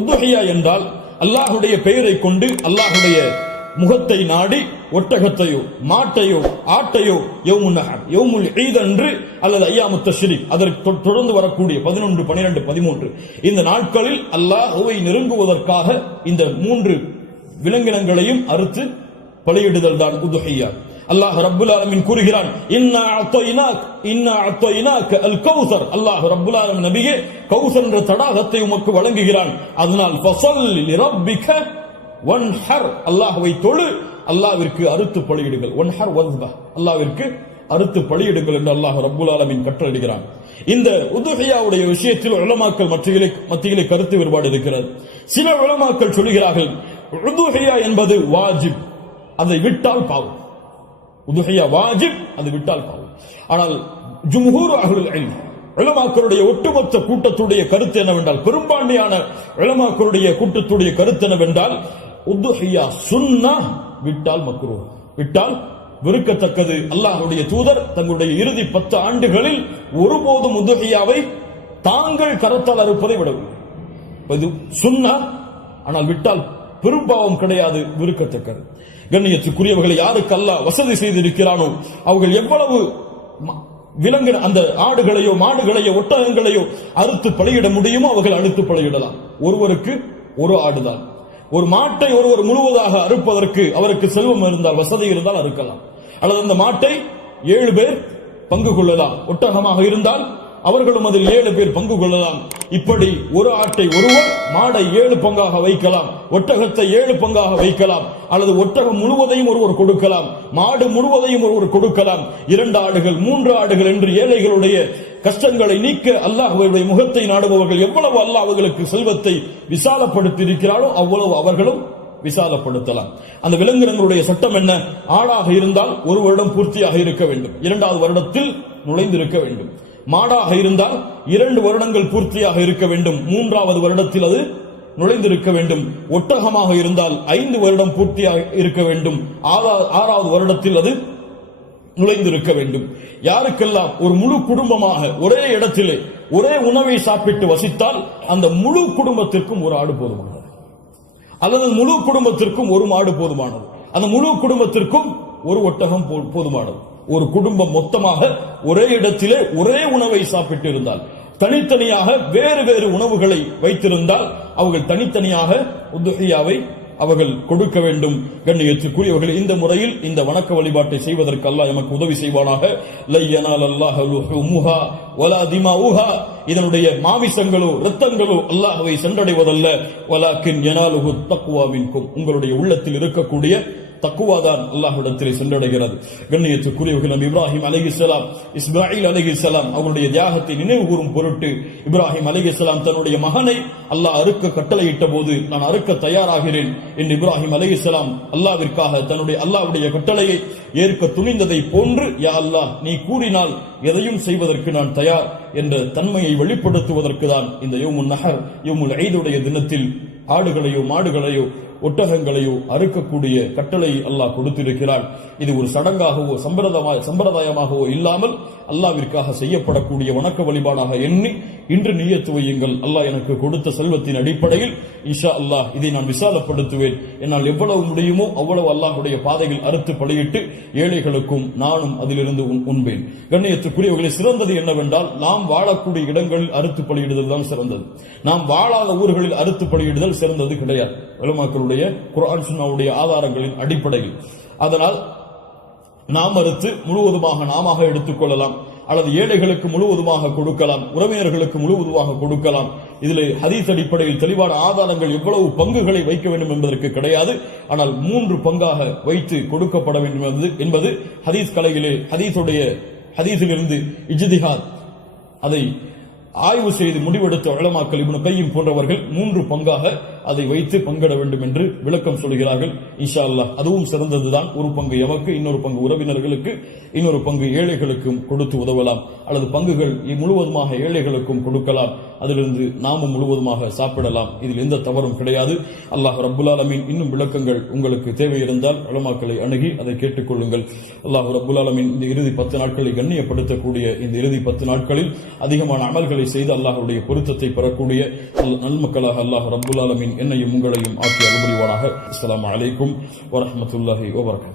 உதுஹியா என்றால் அல்லாஹுடைய பெயரை கொண்டு அல்லாஹுடைய முகத்தை நாடி ஒட்டகத்தையோ மாட்டையோ ஆட்டையோ யௌமுன் நஹர் யௌமுல் ஈத் அன்று அல்லது அய்யாமுத் தஷ்ரீக் அதற்கு தொடர்ந்து வரக்கூடிய 11, 12, 13 இந்த நாட்களில் அல்லாஹ்வை நெருங்குவதற்காக இந்த 3 விலங்கினங்களையும் அறுத்து பலியிடுதல் தான் உதுஹியா. அல்லாஹ் ரப்புல் ஆலமீன் கூறுகிறான், இன்னா அத்தய்னாக அல் கௌசர். அல்லாஹ் ரப்புல் ஆலமீன் நபியே கௌசர் என்ற தடாகத்தை உமக்கு வழங்குகிறான். அதனால் ஃபஸல்லி லிரப்பிக வன்ஹர், அல்லாஹ்வை தொழு, அல்லாஹ்விற்கு அறுத்து பலியிடுங்கள். வன்ஹர் வஸ்பஹ், அல்லாஹ்விற்கு அறுத்து பலியிடுங்கள் என்று அல்லாஹ் ரப்புல் ஆலமீன் கட்டளையிடுகிறான். இந்த உதுஹியாவுடைய விஷயத்தில் உலமாக்கள் மத்தியிலே கருத்து வேறுபாடு இருக்கிறது. சில உலமாக்கள் சொல்கிறார்கள் உதுஹியா என்பது வாஜிப், அதை விட்டால் பாவம். உதுஹியா வாஜிப், அது விட்டால் பாவம். ஆனால் ஜும்ஹூர் அஹ்லுல் இல்ம் உலமாக்களுடைய ஒட்டுமொத்த கூட்டத்துடைய கருத்து என்னவென்றால், பெரும்பான்மையான உலமாக்களுடைய கூட்டத்துடைய கருத்து என்னவென்றால், உதுஹியா சுன்னா, விட்டால் மக்ரூஹ், விட்டால் வெறுக்கத்தக்கது. அல்லாஹ்வுடைய தூதர் தங்களுடைய இறுதி 10 ஆண்டுகளில் ஒருபோதும் உதுஹியாவை தாங்கள் கரத்தால் அறுப்பதை விடவில்லை. இது சுன்னா, ஆனால் விட்டால் பெரும்பாவம் கிடையாது, வெறுக்கத்தக்கது. கண்ணியத்துக்குரியவர்களை யாருக்கு அல்லாஹ் வசதி செய்திருக்கிறானோ அவர்கள் எவ்வளவு விலங்கு அந்த ஆடுகளையோ மாடுகளையோ ஒட்டகங்களையோ அறுத்து பலியிட முடியுமோ அவர்கள் அறுத்து பலியிடலாம். ஒருவருக்கு ஒரு ஆடுதான். ஒரு மாட்டை ஒருவர் முழுவதாக அறுப்பதற்கு அவருக்கு செல்வம் இருந்தால், வசதி இருந்தால் அறுக்கலாம். அல்லது அந்த மாட்டை 7 பேர் பங்கு கொள்ளலாம். ஒட்டகமாக இருந்தால் அவர்களும் அதில் 7 பேர் பங்கு கொள்ளலாம். இப்படி ஒரு ஆட்டை ஒருவர், மாடை 7 பங்காக வைக்கலாம், ஒட்டகத்தை 7 பங்காக வைக்கலாம். அல்லது ஒட்டகம் முழுவதையும் ஒருவர் கொடுக்கலாம், மாடு முழுவதையும் ஒருவர் கொடுக்கலாம். 2 ஆடுகள் 3 ஆடுகள் என்று ஏழைகளுடைய கஷ்டங்களை நீக்க அல்லாஹ்வுடைய முகத்தை நாடுபவர்கள் எவ்வளவு அல்லாஹ் அவர்களுக்கு செல்வத்தை விசாலப்படுத்தி இருக்கிறாரோ அவ்வளவு அவர்களும் விசாலப்படுத்தலாம். அந்த விலங்கினங்களுடைய சட்டம் என்ன? ஆடாக இருந்தால் 1 வருடம் பூர்த்தியாக இருக்க வேண்டும், 2வது வருடத்தில் நுழைந்திருக்க வேண்டும். மாடாக இருந்தால் 2 வருடங்கள் பூர்த்தியாக இருக்க வேண்டும், 3வது வருடத்தில் அது நுழைந்திருக்க வேண்டும். ஒட்டகமாக இருந்தால் 5 வருடம் பூர்த்தியாக இருக்க வேண்டும், 6வது வருடத்தில் அது நுழைந்திருக்க வேண்டும். யாருக்கெல்லாம் ஒரு முழு குடும்பமாக ஒரே இடத்திலே ஒரே உணவை சாப்பிட்டு வசித்தால் அந்த முழு குடும்பத்திற்கும் ஒரு ஆடு போதுமானது, அல்லது முழு குடும்பத்திற்கும் ஒரு மாடு போதுமானது, அந்த முழு குடும்பத்திற்கும் ஒரு ஒட்டகம் போதுமானது. ஒரு குடும்பம் மொத்தமாக ஒரே இடத்திலே ஒரே உணவை சாப்பிட்டு இருந்தால், தனித்தனியாக வேறு வேறு உணவுகளை வைத்திருந்தால் அவர்கள் தனித்தனியாக உதுஹியாவை அவர்கள் கொடுக்க வேண்டும். கண்ணியத்துக்குரியவர்கள், இந்த முறையில் இந்த வணக்க வழிபாட்டை செய்வதற்கு அல்லாஹ் எமக்கு உதவி செய்வானாக. லையனால் அல்லாஹ் லுஹுமுஹா வலா திமாஉஹா, இதனுடைய மாமிசங்களோ இரத்தங்களோ அல்லாஹ்வை சென்றடைவதல்ல. வலாக்கின் யனாலுஹு தக்வா மின்கும், உங்களுடைய உள்ளத்தில் இருக்கக்கூடிய தக்குவாதான் அல்லாஹ்விடத்திலே சென்றடைகிறது. கண்ணியத்துக்குரியவர்கள், நபி இப்ராஹிம் அலைஹிஸ்ஸலாம், இஸ்மாயில் அலைஹிஸ்ஸலாம் அவருடைய தியாகத்தை நினைவு கூறும் பொருட்டு இப்ராஹிம் அலைஹிஸ்ஸலாம் தன்னுடைய மகனை அல்லாஹ் அறுக்க கட்டளையிட்ட போது, நான் அறுக்க தயாராகிறேன் என்று இப்ராஹிம் அலைஹிஸ்ஸலாம் அல்லாஹ்விற்காக தன்னுடைய அல்லாஹ்வுடைய கட்டளையை ஏற்க துணிந்ததை போன்று, யா அல்லாஹ் நீ கூறினால் எதையும் செய்வதற்கு நான் தயார் என்ற தன்மையை வெளிப்படுத்துவதற்கு தான் இந்த யௌமுன் நஹர் யௌமுல் ஈதுடைய தினத்தில் ஆடுகளையோ மாடுகளையோ ஒட்டகங்களையோ அறுக்கக்கூடிய கட்டளை அல்லாஹ் கொடுத்திருக்கிறான். இது ஒரு சடங்காகவோ சம்பிரதாயமாகவோ இல்லாமல் அல்லாஹ்விற்காக செய்யப்படக்கூடிய வணக்க வழிபாடாக எண்ணி இன்று நியத்து வையுங்கள். அல்லாஹ் எனக்கு கொடுத்த செல்வத்தின் அடிப்படையில் இன்ஷா அல்லாஹ் இதை நான் விசாலப்படுத்துவேன். என்னால் எவ்வளவு முடியுமோ அவ்வளவு அல்லாஹ்வுடைய பாதையில் அறுத்து பலியிட்டு ஏழைகளுக்கும் நானும் அதிலிருந்து உண்பேன். கண்ணியத்துக்குரியவர்களை, சிறந்தது என்னவென்றால் நாம் வாழக்கூடிய இடங்களில் அறுத்து பலியிடுதல் தான் சிறந்தது. நாம் வாழாத ஊர்களில் அறுத்து பலியிடுதல் சிறந்தது கிடையாது, உலமாக்களுடைய குர்ஆன் சுன்னாவுடைய ஆதாரங்களின் அடிப்படையில். அதனால் நாம் அறுத்து முழுவதுமாக நாம எடுத்துக்கொள்ளலாம், அல்லது ஏழைகளுக்கு முழுவதுமாக கொடுக்கலாம், உறவினர்களுக்கு முழுவதுமாக கொடுக்கலாம். இதில் ஹதீஸ் அடிப்படையில் தெளிவான ஆதாரங்கள் எவ்வளவு பங்குகளை வைக்க வேண்டும் என்பதற்கு கிடையாது. ஆனால் 3 பங்காக வைத்து கொடுக்கப்பட வேண்டும் என்பது ஹதீஸ் கலையிலே ஹதீஸிலிருந்து இஜ்திஹாத் அதை ஆய்வு செய்து முடிவெடுத்த உலமாக்கள் இப்னு கய்யிம் போன்றவர்கள் 3 பங்காக அதை வைத்து பங்கிட வேண்டும் என்று விளக்கம் சொல்கிறார்கள். இன்ஷா அல்லாஹ் அதுவும் சிறந்ததுதான். ஒரு பங்கு எமக்கு, இன்னொரு பங்கு உறவினர்களுக்கு, இன்னொரு பங்கு ஏழைகளுக்கும் கொடுத்து உதவலாம், அல்லது பங்குகள் முழுவதுமாக ஏழைகளுக்கும் கொடுக்கலாம், அதிலிருந்து நாமும் முழுவதுமாக சாப்பிடலாம். இதில் எந்த தவறும் கிடையாது. அல்லாஹ் ரப்புல் ஆலமீன் இன்னும் விளக்கங்கள் உங்களுக்கு தேவை இருந்தால் உலமாக்களை அணுகி அதை கேட்டுக்கொள்ளுங்கள். அல்லாஹ் ரப்புல் ஆலமீன் இந்த இறுதி 10 நாட்களை கண்ணியப்படுத்தக்கூடிய இந்த இறுதி 10 நாட்களில் அதிகமான அமல்களை செய்து அல்லாஹ்வுடைய பொருத்தத்தை பெறக்கூடிய நல்மக்களாக அல்லாஹ் ரப்புல் ஆலமீன் என்னையும் உங்களையும் ஆக்கி அருள்புரிவானாக. அஸ்ஸலாமு அலைக்கும் வரஹ்மத்துல்லாஹி வபரகாத்துஹு.